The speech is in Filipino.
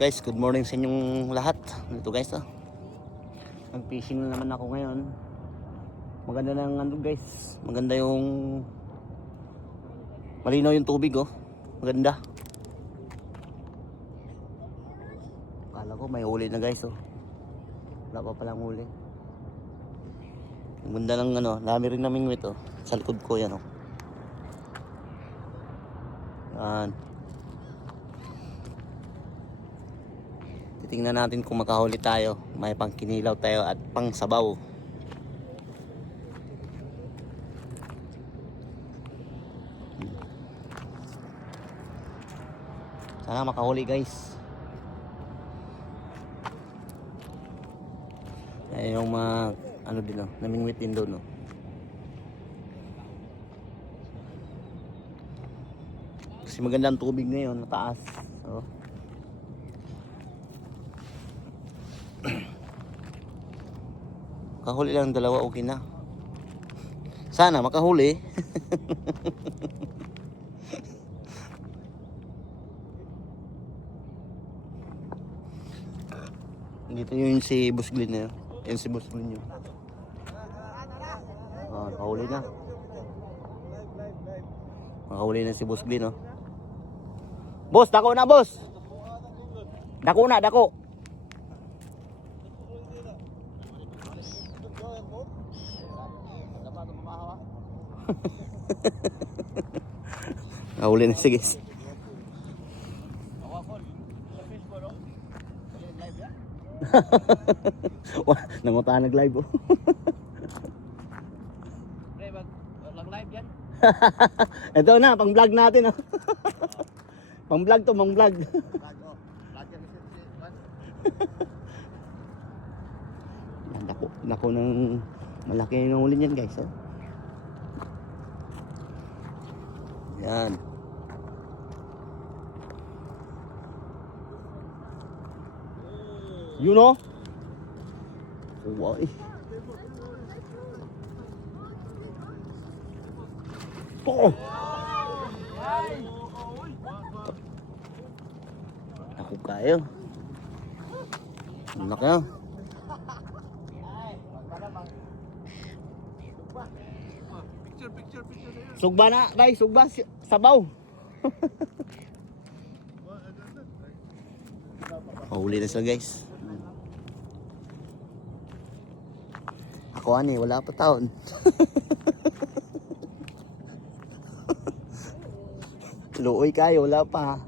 Guys, good morning sa inyong lahat. Dito guys, nag-fishing na naman ako ngayon. Maganda ng ano guys, maganda yung malinaw yung tubig maganda. Akala ko may huli na guys wala pa palang huli. Ang ganda ng dami rin namingwit sa likod ko yan yan. Titingnan natin kung makahuli tayo, may pangkinilaw tayo at pang sabaw. Sana makahuli guys. Ay yung mga din namingwit din doon Kasi maganda ang tubig ngayon, mataas. Kahuli lang dalawa, okay na. Sana makahuli. Dito yung si Boss Glenn na yun. Yan si Boss Glenn yun. Nakahuli na. Nakahuli na si Boss Glenn Boss, dako na boss. Dako na, dako. Nakahuli na sige. Nangutaan nag-live Live yan. Ito na, pang vlog natin Pang vlog to, pang vlog. Nako ng malaki yung huli niyan guys Yan. You know? Why? Ako kayo. Laki Sugba na, guys, sugba, sabaw. Huli na sila, guys. Ako wala pa taon. Luoy kayo, wala pa.